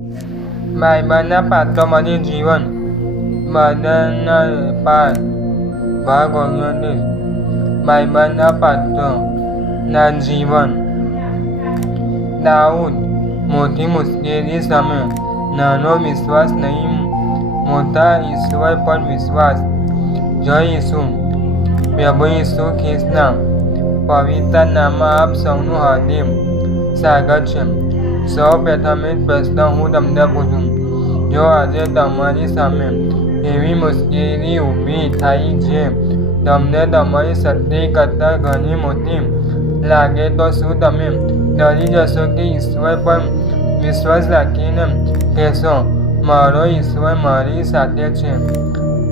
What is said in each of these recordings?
બાઇબલના પાત્રોમાંથી જીવન બદલનાર પાઠ ભાગ 29. બાઇબલના પાત્રોના જીવન. દાઉદ. મોટી મુશ્કેલી સામે નાનો વિશ્વાસ નહીં, મોટા ઈશ્વર પર વિશ્વાસ. જય ઈસુ. પ્રભુ ઈસુ ખ્રિસ્તના પવિત્ર નામમાં આપ સૌનું હાર્દિક સ્વાગત છે. સૌ પ્રથમ એક પ્રશ્ન હું તમને પૂછું. જો આજે તમારી સામે એવી મુશ્કેલી ઊભી થાય જે તમને તમારી શક્તિ કરતાં ઘણી મોટી લાગે તો શું તમે ડરી જશો કે ઈશ્વર પર વિશ્વાસ રાખીને કહેશો, મારો ઈશ્વર મારી સાથે છે?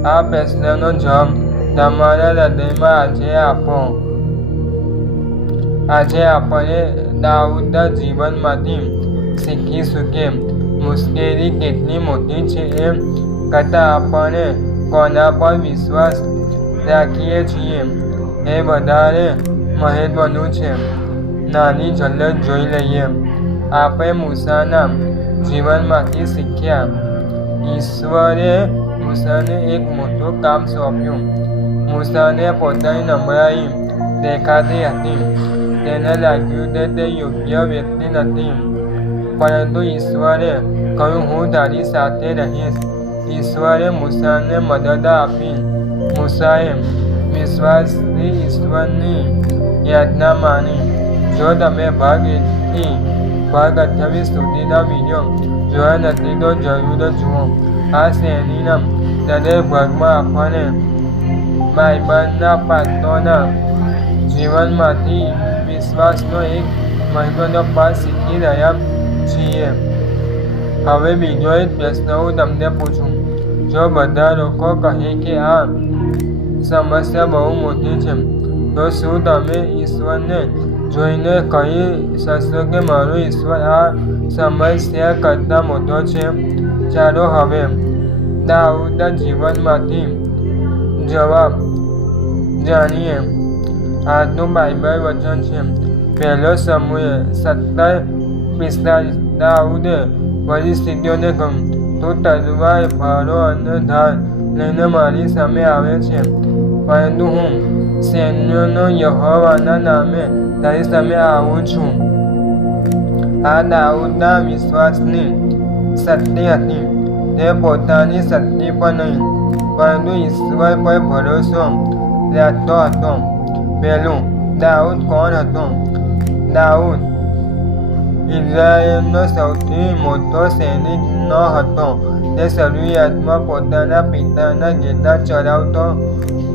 આ પ્રશ્નનો જવાબ તમારા હૃદયમાં આજે આપો. આજે આપણે દાઉદના જીવનમાંથી શીખીશું કે મુશ્કેલી કેટલી મોટી છે એ કરતાં આપણે કોના પર વિશ્વાસ રાખીએ છીએ એ વધારે મહત્વનું છે. નાની ઝલક જોઈ લઈએ. આપણે મૂસાના જીવનમાંથી શીખ્યા. ઈશ્વરે મૂસાને એક મોટું કામ સોંપ્યું. મૂસાને પોતાની નબળાઈ દેખાતી હતી. તેને લાગ્યું કે તે યોગ્ય વ્યક્તિ નથી, પરંતુ ઈશ્વરે કહ્યું, હું તારી સાથે રહીશ. ઈશ્વરે મૂસાને મદદ આપી. મૂસાએ વિશ્વાસથી ઈશ્વરની યાજના માની. જો તમે ભાગ 1 થી ભાગ 28 સુધીના વિડીયો જોયા નથી તો જરૂર જુઓ. આ શ્રેણીના દરેક ભાગમાં આપણે બાઇબલના પાત્રોના જીવનમાંથી વિશ્વાસનો એક મહત્વનો પાઠ શીખી રહ્યા છીએ. હવે બીજો એક પ્રશ્ન હું તમને પૂછું. જો બધા લોકો કહે કે આ સમસ્યા બહુ મોટી છે, તો શું તમે ઈશ્વરને જોઈને કહી શકશો કે મારો ઈશ્વર આ સમસ્યા કરતાં મોટો છે? ચાલો હવે દાઉદના જીવનમાંથી જવાબ જાણીએ. આજનું બાઇબલ વચન છે પહેલો સમુએલ 17:45. દાઉદે પરિસ્થિતિઓને કહ્યું, તું તલવાર, ભાલો અને ધાર લઈને મારી સામે આવે છે, પરંતુ હું સૈન્યોનો યહોવાના નામે તારી સામે આવું છું. આ દાઉદના વિશ્વાસની શક્તિ હતી. તે પોતાની શક્તિ પર નહીં, પરંતુ ઈશ્વર પર ભરોસો રાખતો હતો. પહેલું, દાઉદ કોણ હતો? દાઉદ ઇઝરાયેલનો સૌથી મોટો સૈનિક ન હતો. તે શરૂઆતમાં પોતાના પિતાના ઘેટા ચરાવતો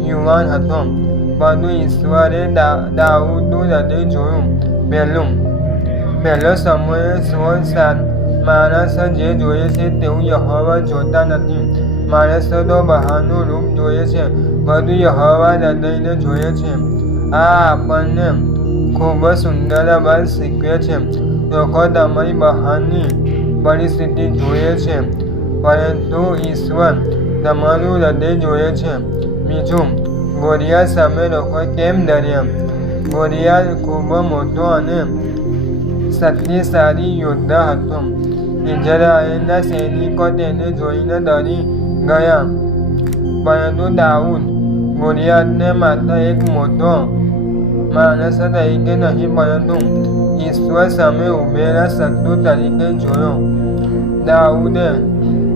યુવાન હતો, પરંતુ ઈશ્વરે દાઉદનું હૃદય જોયું. પહેલો સમુએલ 16:7. માણસો જે જોઈએ છે તેવું યહોવા જોતા નથી. માણસો તો બહારનું રૂપ જોઈએ છે, પરંતુ યહોવા હૃદયને જોઈએ છે. આ આપણને ખૂબ સુંદર વાત શીખવે છે. લોકો તમારી બહારની પરિસ્થિતિ જોઈએ છે, પરંતુ ઈશ્વર તમારું હૃદય જોઈએ છે. બીજું, ગોલિયાત સામે લોકો કેમ ડર્યા? ગોલિયાત ખૂબ મોટો અને શક્તિશાળી યોદ્ધા હતો. ઇઝરાયેલના સૈનિકો તેને જોઈને ડરી ગયા, પરંતુ દાઉદ ગોલિયાતને માત્ર એક મોટો માણસ તરીકે નહીં, પરંતુ ઈશ્વર સામે ઉભેલા શત્રુ તરીકે જોયો. દાઉદે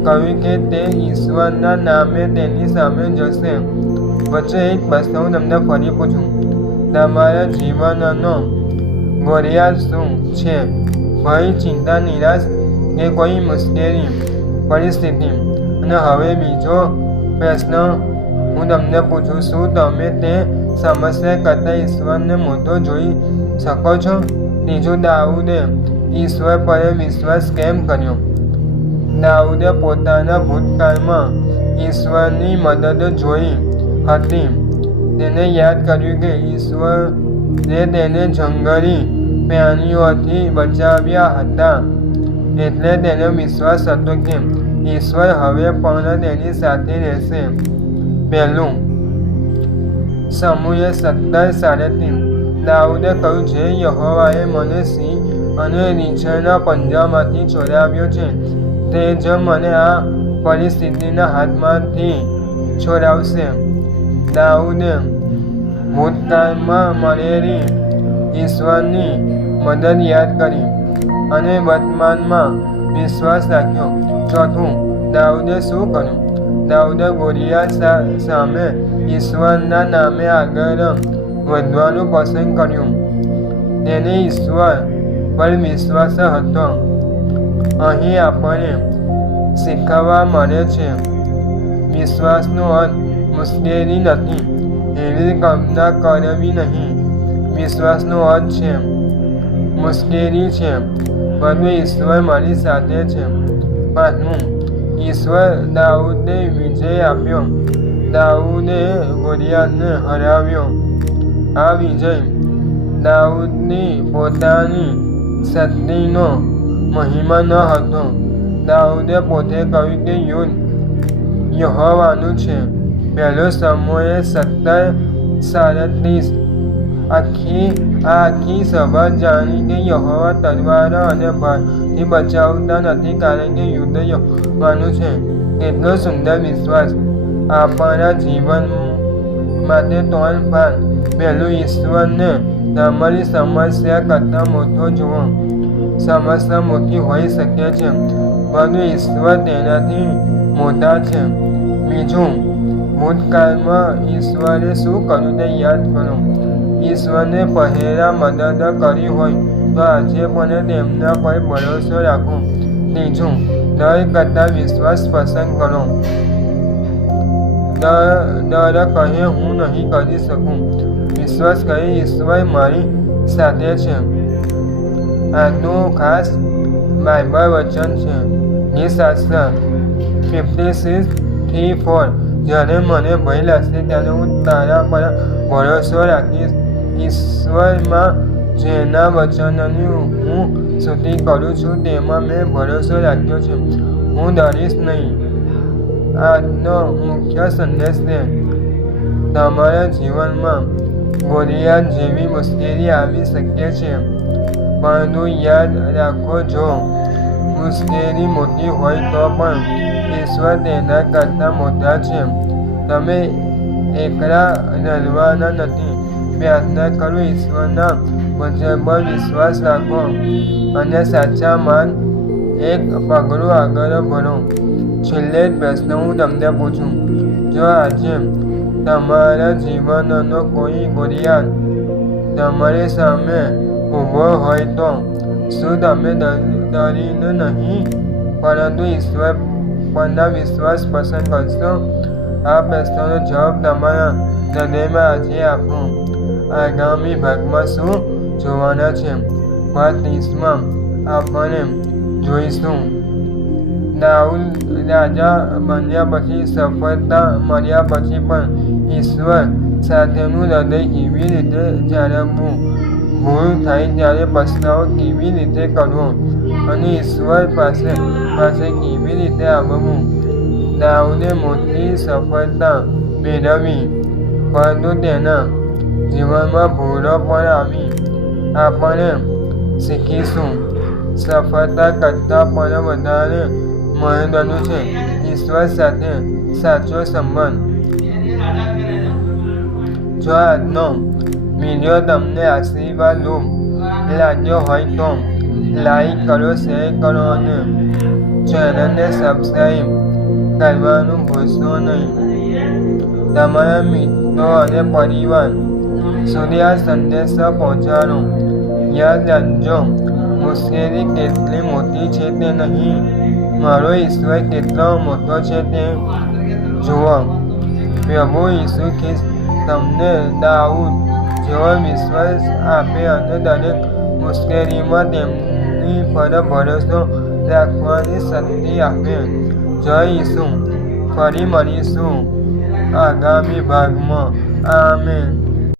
કહ્યું કે તે ઈશ્વરના નામે તેની સામે જશે. વચ્ચે એક પ્રશ્ન હું તમને ફરી પૂછું. તમારા જીવનનો ગોલિયાત શું છે? ભય, ચિંતા, નિરાશ કે કોઈ મુશ્કેલી પરિસ્થિતિ? અને હવે બીજો પ્રશ્ન હું તમને પૂછું. શું તમે તે સમસ્યા કરતાં ઈશ્વરને મોટો જોઈ શકો છો? ત્રીજું, દાઉદે ઈશ્વર પર વિશ્વાસ કેમ કર્યો? દાઉદે પોતાના ભૂતકાળમાં ઈશ્વરની મદદ જોઈ હતી. તેને યાદ કર્યું કે ઈશ્વરે તેને જંગલી પ્રાણીઓથી બચાવ્યા હતા. એટલે તેને વિશ્વાસ હતો કે ઈશ્વર હવે પણ તેની સાથે રહેશે. પહેલું સમુએલ 17:37. દાઉદે કહ્યું, જે યહોવાએ મને સિંહ અને રીંછના પંજામાંથી છોડાવ્યો છે, તે જ મને આ પરિસ્થિતિના હાથમાંથી છોડાવશે. દાઉદે ભૂતકાળમાં મળેલી ઈશ્વરની મદદ યાદ કરી અને વર્તમાનમાં વિશ્વાસ રાખ્યો. ચોથું, દાઉદે શું કર્યું? દાઉદે ગોલિયાત સામે ઈશ્વરના નામે આગળ વધવાનું પસંદ કર્યું. તેને ઈશ્વર પર વિશ્વાસ હતો. અહીં આપણને શીખવા મળે છે વિશ્વાસનો અર્થ મુશ્કેલી નથી એવી કલ્પના કરવી નહીં. વિશ્વાસનો અર્થ છે મુશ્કેલી છે પરંતુ ઈશ્વર મારી સાથે છે. પાંચમું, ઈશ્વર દાઉદને વિજય આપ્યો. દાઉદે ગોલિયાતને હરાવ્યો. આ વિજય દાઉદની પોતાની શક્તિનો મહિમા ન હતો. દાઉદે પોતે કહ્યું કે યુદ્ધ યહોવાનું છે. પહેલો સમયે 17:37 આખી સભા જાણી કે યહોવા તલવાર અને ભારથી બચાવતા નથી, કારણ કે યુદ્ધ યહોવાનું છે. કેટલો સુંદર વિશ્વાસ આપણા જીવન માટે 3 પાઠ. પહેલું, ઈશ્વરને તમારી સમસ્યા કરતાં મોટો જુઓ. સમસ્યા મોટી હોઈ શકે છે પરંતુ ઈશ્વર તેનાથી મોટા છે. બીજું, ભૂતકાળમાં ઈશ્વરે શું કર્યું તે યાદ કરો. ઈશ્વરને પહેલાં મદદ કરી હોય તો આજે પણ તેમના પર ભરોસો રાખો. ત્રીજું, ડર કરતાં વિશ્વાસ પસંદ કરો. ડર કહે હું નહીં કરી શકું, વિશ્વાસ કહે ઈશ્વર મારી સાથે છે. આજનું ખાસ બાઇબલ વચન છે ગીતશાસ્ત્ર 56:3-4. જ્યારે મને ભય લાગશે ત્યારે હું તારા પર ભરોસો રાખીશ. ઈશ્વરમાં જેના વચનની હું સ્તુતિ કરું છું તેમાં મેં ભરોસો રાખ્યો છે. હું ડરીશ નહીં. આજનો મુખ્ય સંદેશ છે તમારા જીવનમાં ગોલિયાત જેવી મુશ્કેલી આવી શકે છે પરંતુ યાદ રાખો, જો મુશ્કેલી મોટી હોય તો પણ ઈશ્વર તેના કરતાં મોટા છે. તમે એકલા લડવાના નથી. પ્રાર્થના કરો, ઈશ્વરના વચન પર વિશ્વાસ રાખો અને સાચા માર્ગ એક પગલું આગળ ભરો. છેલ્લે પ્રશ્ન હું તમને પૂછું, જો આજે તમારા જીવનનો કોઈ ગોલિયાત તમારી સામે ઊભો હોય તો શું તમે ડરીને નહીં પરંતુ ઈશ્વર પરના વિશ્વાસ પસંદ કરશો? આ પ્રશ્નનો જવાબ તમારા હૃદયમાં આજે આપો. આગામી ભાગમાં શું જોવાના છે? ભાગ 30માં આપણે જોઈશું દાઉદ રાજા બન્યા પછી સફળતા મળ્યા પછી પણ ઈશ્વર સાથેનું હૃદય કેવી રીતે જાળવવું, ભૂલ થાય ત્યારે પસ્તાવો કેવી રીતે કરવો અને ઈશ્વર પાસે કેવી રીતે આવવું. દાઉદે મોટી સફળતા મેળવી પરંતુ તેના જીવનમાં ભૂલો પણ આવી. આપણે શીખીશું સફળતા કરતાં પણ વધારે મહત્વનું છે ઈશ્વર સાથે સાચો સંબંધ. જો આજનો વિડીયો તમને આશીર્વાદરૂપ લાગ્યો હોય તો લાઈક કરો, શેર કરો અને ચેનલને સબસ્ક્રાઈબ કરવાનું ભૂલશો નહીં. તમારા મિત્રો અને પરિવાર સુધી આ સંદેશ પહોંચાડો. યાદ રાખજો, મુશ્કેલી કેટલી મોટી છે તે નહીં, મારો ઈશ્વર કેટલો મોટો છે તે જુઓ. પ્રભુ ઈસુ ખ્રિસ્ત તમને દાઉદ જેવો વિશ્વાસ આપે અને દરેક મુશ્કેલીમાં તેમની પર ભરોસો રાખવાની શક્તિ આપે. જય ઈસુ. ફરી મળીશું આગામી ભાગમાં. આમેન.